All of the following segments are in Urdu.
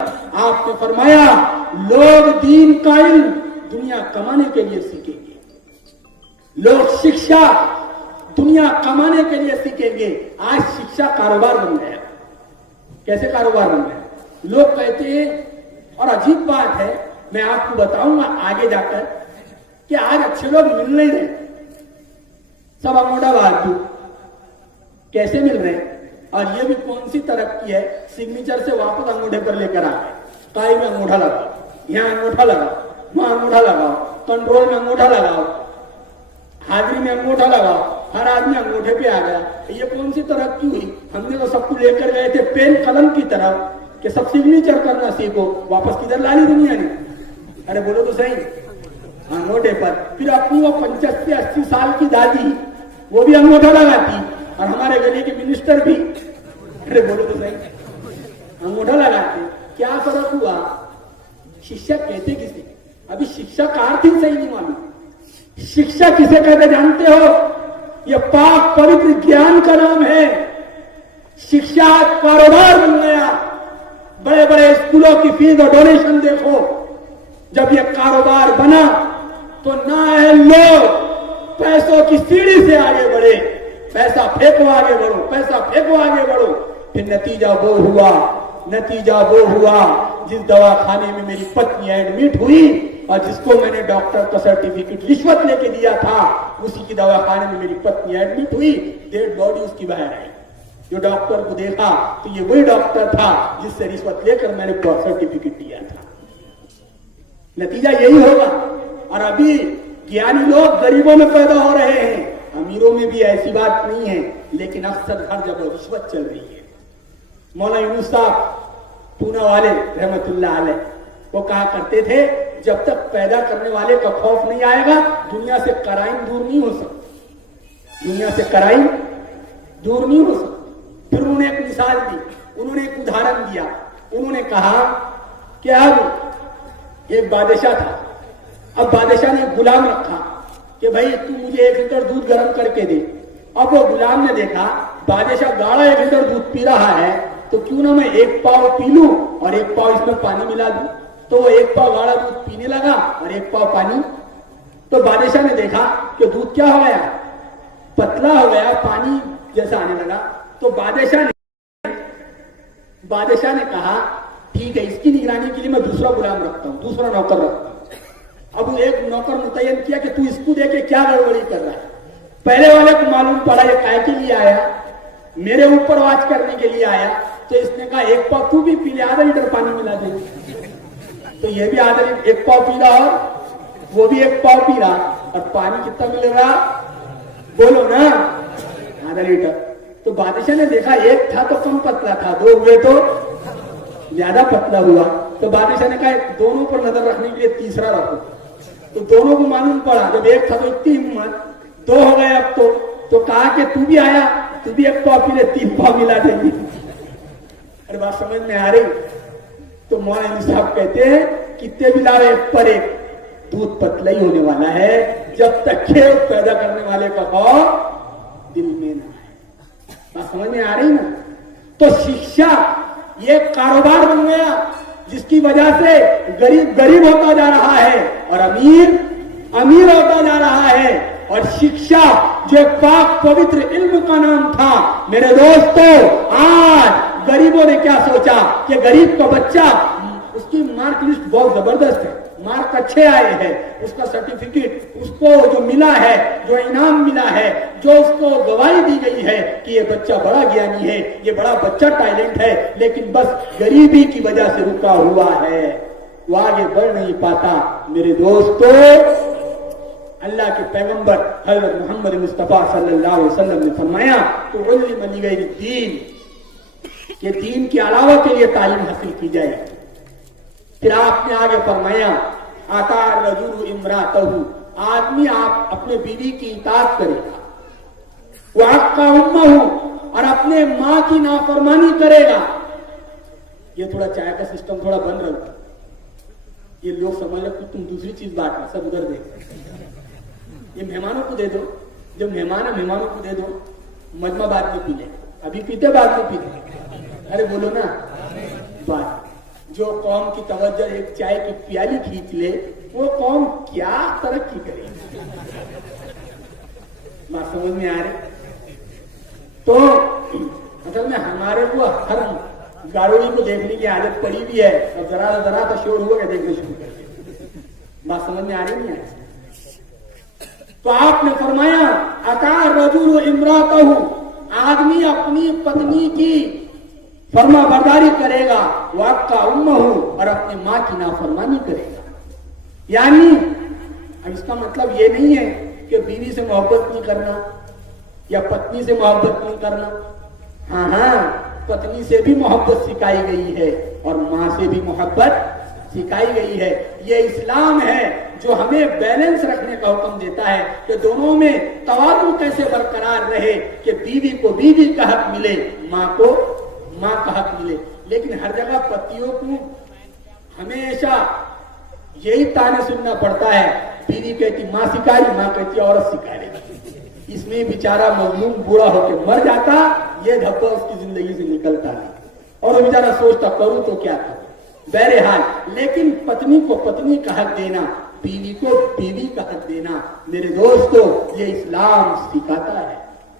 آپ نے فرمایا لوگ دین کا علم دنیا کمانے کے لیے سیکھیں گے, لوگ شکشا دنیا کمانے کے لیے سیکھیں گے. آج شکشا کاروبار بن گیا. کیسے کاروبار بن گیا؟ لوگ کہتے ہیں, اور عجیب بات ہے, میں آپ کو بتاؤں گا آگے جا کر, کہ آج اچھے لوگ مل نہیں رہے, سب انگوٹھا بات دو. کیسے مل رہے ہیں؟ اور یہ بھی کون سی ترقی ہے, سگنیچر سے واپس انگوٹھے پر لے کر آ گئے. کائی میں انگوٹھا لگاؤ, یہاں انگوٹھا لگاؤ, وہاں انگوٹھا لگاؤ, کنٹرول میں انگوٹھا لگاؤ, حاضری میں انگوٹھا لگاؤ, ہر آدمی انگوٹھے پہ آ گیا. یہ کون سی ترقی ہوئی؟ ہم نے تو سب کو لے کر گئے تھے پین قلم کی طرف کہ سب سگنیچر کرنا سیکھو, واپس کدھر لا لی دنیا نے؟ ارے بولو تو صحیح, انگوٹھے پر. پھر اپنی وہ 85-80 سال کی دادی, وہ بھی انگوٹھا لگاتی, اور ہمارے گلی کے منسٹر بھی, ارے بولو تو صحیح, انگوٹھا لگاتے. کیا فرق ہوا؟ شکشک کہتے کسے؟ ابھی شکشا کا ارتھ ہی صحیح نہیں معلوم. شکشا کسے کہتے جانتے ہو؟ یہ پاک پوتر گیان کا نام ہے. شکشا کاروبار بن گیا. بڑے بڑے اسکولوں کی فیس اور ڈونیشن دیکھو. جب یہ کاروبار بنا تو نااہل لوگ پیسوں کی سیڑھی سے آگے بڑھے, پیسہ پھینکو آگے بڑھو, پیسہ پھینکو آگے بڑھو. پھر نتیجہ وہ ہوا جس دواخانے میں میری پتنی ایڈمٹ ہوئی اور جس کو میں نے ڈاکٹر کا سرٹیفکیٹ رشوت لے کے دیا تھا, اسی کی دواخانے میں میری پتنی ایڈمٹ ہوئی, ڈیڈ باڈی اس کی باہر آئی. جو ڈاکٹر کو دیکھا تو یہ وہی ڈاکٹر تھا جس سے رشوت لے کر میں نے سرٹیفکیٹ دیا تھا. نتیجہ یہی ہوگا. اور ابھی گیانی لوگ غریبوں میں پیدا ہو رہے ہیں, امیروں میں بھی ایسی بات نہیں ہے, لیکن اکثر ہر جگہ رشوت چل رہی ہے. مولانا یونس صاحب پونا والے رحمت اللہ علیہ, وہ کہا کرتے تھے جب تک پیدا کرنے والے کا خوف نہیں آئے گا دنیا سے کرائم دور نہیں ہو سکتی, دنیا سے کرائم دور نہیں ہو سکتی. پھر انہوں نے ایک مثال دی, انہوں نے ایک ادھارن دیا. انہوں نے کہا کہ اب ایک بادشاہ تھا, اب بادشاہ نے ایک غلام رکھا کہ بھائی تو مجھے 1 لیٹر دودھ گرم کر کے دے. اب وہ غلام نے دیکھا بادشاہ گاڑھا 1 لیٹر دودھ پی رہا ہے, تو کیوں نہ میں 1 پاؤ پی لوں اور 1 پاؤ اس میں پانی ملا دوں. تو وہ 1 پاؤ گاڑھا دودھ پینے لگا اور 1 پاؤ پانی. تو بادشاہ نے دیکھا کہ دودھ کیا ہو گیا, پتلا ہو گیا, پانی جیسا آنے لگا. تو بادشاہ نے کہا ٹھیک ہے, اس کی نگرانی کے لیے میں دوسرا غلام رکھتا ہوں, دوسرا نوکر رکھتا ہوں. اب ایک نوکر متعین کیا کہ تو اس کو دے کے کیا گڑبڑی کر رہا ہے. پہلے والے کو معلوم پڑا یہ کائے کے لیے آیا, میرے اوپر واچ کرنے کے لیے آیا. تو اس نے کہا 1 پاؤ تو بھی پی لے, ½ لیٹر پانی ملا دے. تو یہ بھی 1 پاؤ پی رہا اور وہ بھی 1 پاؤ پی رہا, اور پانی کتنا مل رہا بولو نا, ½ لیٹر. تو بادشاہ نے دیکھا 1 تھا تو کم پتلا تھا, 2 ہوئے تو زیادہ پتلا ہوا. تو بادشاہ نے کہا دونوں پر نظر رکھنے کے لیے تیسرا رکھو. تو دونوں کو معلوم پڑا جب 1 تھا تو اتنی ہمت, 2 ہو گئے اب تو کہا کہ تو بھی آیا, تو بھی 1 پاؤ پی لے, 3 پاؤ ملا دیں گے. ارے بات سمجھ میں آ رہی؟ تو مولانا صاحب کہتے ہیں کتنے بھی لاؤ 1 پر 1 دودھ پتلا ہی ہونے والا ہے جب تک کہ پیدا کرنے والے کا خوف دل میں نہ آئے. بات سمجھ میں آ رہی نا؟ تو شکشا یہ کاروبار بن گیا جس کی وجہ سے غریب ہوتا جا رہا ہے اور امیر ہوتا جا رہا ہے. اور شکشا جو پاک پوتر علم کا نام تھا, میرے دوستو آج غریبوں نے کیا سوچا کہ غریب کا بچہ, اس کی مارک لسٹ بہت زبردست ہے, مارک اچھے آئے ہیں, اس کا سرٹیفکیٹ اس کو جو ملا ہے, جو انعام ملا ہے, جو اس کو گواہی دی گئی ہے کہ یہ بچہ بڑا گیانی ہے, یہ بڑا بچہ ٹیلنٹ ہے, لیکن بس غریبی کی وجہ سے رکا ہوا ہے, وہ آگے بڑھ نہیں پاتا. میرے دوستو اللہ کے پیغمبر حضرت محمد مصطفیٰ صلی اللہ علیہ وسلم نے فرمایا تو علم لغیر الدین, کہ دین کے علاوہ کے لیے تعلیم حاصل کی جائے. پھر آپ نے آگے فرمایا آتا الرجل امرأتہ, آدمی آپ اپنے بیوی کی اطاعت کرے گا, وعق امہ, اور اپنے ماں کی نافرمانی کرے گا. یہ تھوڑا چائے کا سسٹم تھوڑا بند رہا, یہ لوگ سمجھ رہے تم دوسری چیز بات کر, سب ادھر دیکھ, یہ مہمانوں کو دے دو, جب مہمان ہے مہمانوں کو دے دو, مجمع بعد میں پی لے, ابھی پیتے بعد میں پیتے. ارے بولو نا, بات جو قوم کی توجہ ایک چائے کی پیالی کھینچ لے وہ قوم کیا ترقی کرے گی؟ بات سمجھ میں آ رہی؟ تو اصل میں ہمارے کو ہر گاڑی کو دیکھنے کی عادت پڑی بھی ہے اور ذرا ذرا تو شور ہوا کہ دیکھنا شروع کر دیا. بات سمجھ میں آ رہی نہیں آئی؟ تو آپ نے فرمایا اطاع الرجل امرأته، آدمی اپنی پتنی کی فرما برداری کرے گا، وَأَبْقَى أُمَّهُ، اور اپنی ماں کی نافرمانی کرے گا. یعنی اب اس کا مطلب یہ نہیں ہے کہ بیوی سے محبت نہیں کرنا یا پتنی سے محبت نہیں کرنا. ہاں پتنی سے بھی محبت سکھائی گئی ہے اور ماں سے بھی محبت سکھائی گئی ہے. یہ اسلام ہے جو ہمیں بیلنس رکھنے کا حکم دیتا ہے کہ دونوں میں توازن کیسے برقرار رہے کہ بیوی کو بیوی کا حق ملے، ماں کو ماں کا حق ملے. لیکن ہر جگہ پتیوں کو ہمیشہ یہی تانے سننا پڑتا ہے، بیوی کہتی ماں سکھا رہی، ماں کہتی عورت سکھا رہی. اس میں بیچارہ مظلوم بوڑھا ہو کے مر جاتا، یہ دھبا اس کی زندگی سے نکلتا نہیں اور وہ بیچارہ سوچتا کروں تو کیا کروں. بہرحال لیکن پتنی کو پتنی کا حق دینا، بیوی کو بیوی کا حق دینا، میرے دوستو یہ اسلام سکھاتا ہے.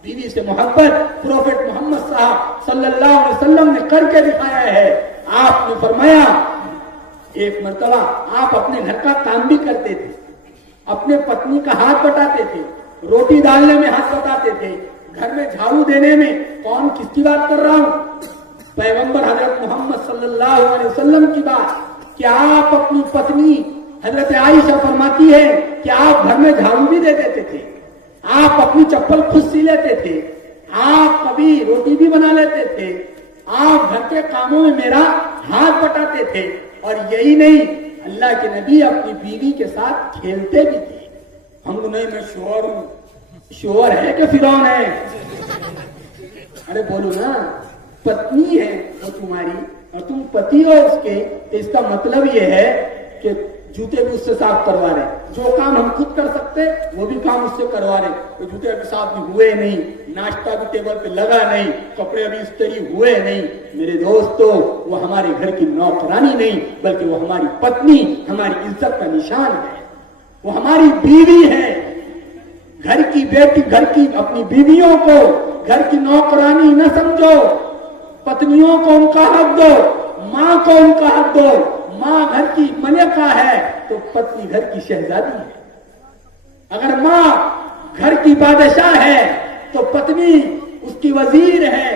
بیوی سے محبت پروفیٹ محمد صاحب صلی اللہ علیہ وسلم نے کر کے دکھایا ہے. آپ نے فرمایا ایک مرتبہ آپ اپنے گھر کا کام بھی کرتے تھے، اپنے پتنی کا ہاتھ بٹاتے تھے، روٹی ڈالنے میں ہاتھ بٹاتے تھے، گھر میں جھاڑو دینے میں. کون کس کی بات کر رہا ہوں؟ پیغمبر حضرت محمد صلی اللہ علیہ وسلم کی بات کہ آپ اپنی پتنی حضرت عائشہ فرماتی ہے کہ آپ گھر میں جھاڑو بھی دے دیتے تھے، آپ اپنی چپل خود سی لیتے تھے، آپ کبھی روٹی بھی بنا لیتے تھے، آپ گھر کے کاموں میں میرا ہاتھ بٹاتے تھے. اور یہی نہیں، اللہ کے نبی اپنی بیوی کے ساتھ کھیلتے بھی تھے. ہم نہیں میں شوہر ہوں، شوہر ہے کہ فرعون ہے؟ ارے بولو نا، پتنی ہے وہ تمہاری اور تم پتی ہو اس کے. اس کا مطلب یہ ہے کہ جوتے بھی اس سے صاف کروا رہے، جو کام ہم خود کر سکتے وہ بھی کام اس سے کروا رہے. تو جوتے ابھی صاف بھی ہوئے نہیں، ناشتہ بھی ٹیبل پہ لگا نہیں، کپڑے ابھی استری ہوئے نہیں. میرے دوستو وہ ہمارے گھر کی نوکرانی نہیں بلکہ وہ ہماری پتنی، ہماری عزت کا نشان ہے، وہ ہماری بیوی ہے. گھر کی بیٹی، گھر کی اپنی بیویوں کو گھر کی نوکرانی نہ سمجھو، پتنیوں کو ان کا حق دو، ماں کو ان کا حق دو. ماں گھر کی ملکہ ہے تو پتنی گھر کی شہزادی ہے. اگر ماں گھر کی بادشاہ ہے تو پتنی اس کی وزیر ہے.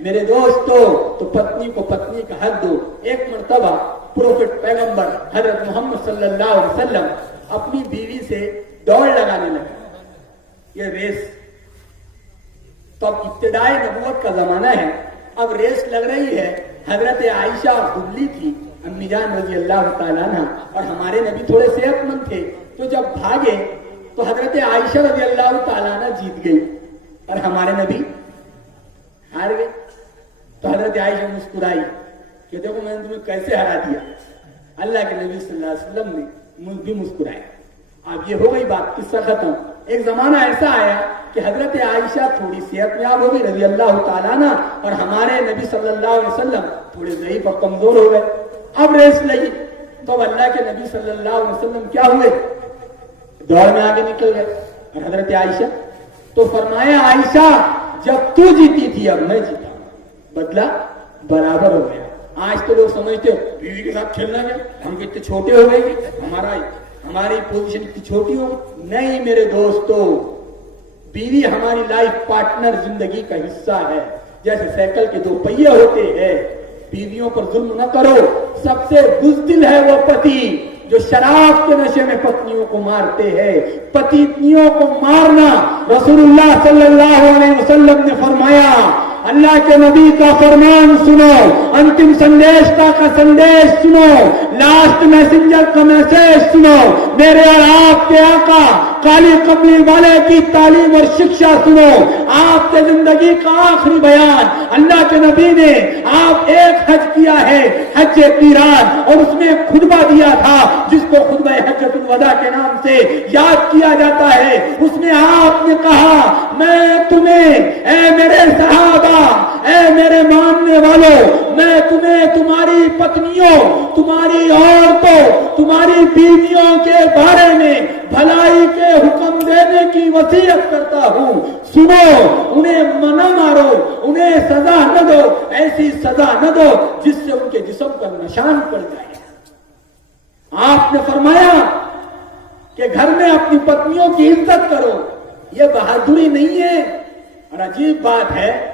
میرے دوستو تو پتنی کو پتنی کا حق دو. ایک مرتبہ پروفیٹ پیغمبر حضرت محمد صلی اللہ علیہ وسلم اپنی بیوی سے دوڑ لگانے لگے. یہ ریس تو اب ابتدائی نبوت کا زمانہ ہے، اب ریس لگ رہی ہے. حضرت عائشہ دبلی تھی، امی جان رضی اللہ تعالیٰ عنہ، اور ہمارے نبی تھوڑے صحت مند تھے. تو جب بھاگے تو حضرت عائشہ رضی اللہ تعالیٰ عنہ جیت گئی اور ہمارے نبی ہار گئے. تو حضرت عائشہ مسکرائی کہ دیکھو میں نے تمہیں کیسے ہرا دیا. اللہ کے نبی صلی اللہ علیہ وسلم نے بھی مسکرائے. اب یہ ہو گئی بات، قصہ ختم. ایک زمانہ ایسا آیا کہ حضرت عائشہ تھوڑی صحت یاب ہو گئی رضی اللہ تعالیٰ عنہ، اور ہمارے نبی صلی اللہ علیہ وسلم تھوڑے ضعیف اور کمزور ہو گئے. اب ریس لگی تو اللہ کے نبی صلی اللہ علیہ وسلم کیا ہوئے؟ دوڑ میں آگے نکل گئے. اور حضرت عائشہ تو فرمایا عائشہ جب تو جیتی تھی اب میں جیتا، بدلہ برابر ہو گیا. آج تو لوگ سمجھتے ہو بیوی کے ساتھ کھیلنا ہے، ہم کتنے چھوٹے ہو گئے، ہماری پوزیشن اتنی چھوٹی ہو. نہیں میرے دوستو، بیوی ہماری لائف پارٹنر، زندگی کا حصہ ہے. جیسے سائیکل کے دو پہیے ہوتے ہیں. بیویوں پر ظلم نہ کرو. سب سے بزدل ہے وہ پتی جو شراب کے نشے میں پتنیوں کو مارتے ہیں. پتنیوں کو مارنا، رسول اللہ صلی اللہ علیہ وسلم نے فرمایا، اللہ کے نبی کا فرمان سنو، انتم سندیشتا کا سندیش سنو، لاسٹ میسنجر کا میسج سنو، میرے اور آپ کے آقا کالی کملی والے کی تعلیم اور شکشا سنو. آپ کے زندگی کا آخری بیان اللہ کے نبی نے، آپ ایک حج کیا ہے، حج قران، اور اس میں خطبہ دیا تھا جس کو خطبہ حجۃ الوداع کے نام سے یاد کیا جاتا ہے. اس میں آپ نے کہا، میں تمہیں اے میرے صحابہ، اے میرے ماننے والوں، میں تمہیں تمہاری پتنیوں، تمہاری عورتوں، تمہاری بیویوں کے بارے میں بھلائی کے حکم دینے کی وصیت کرتا ہوں. سنو، انہیں نہ مارو، انہیں سزا نہ دو، ایسی سزا نہ دو جس سے ان کے جسم پر نشان پڑ جائے. آپ نے فرمایا کہ گھر میں اپنی پتنیوں کی عزت کرو. یہ بہادری نہیں ہے. اور عجیب بات ہے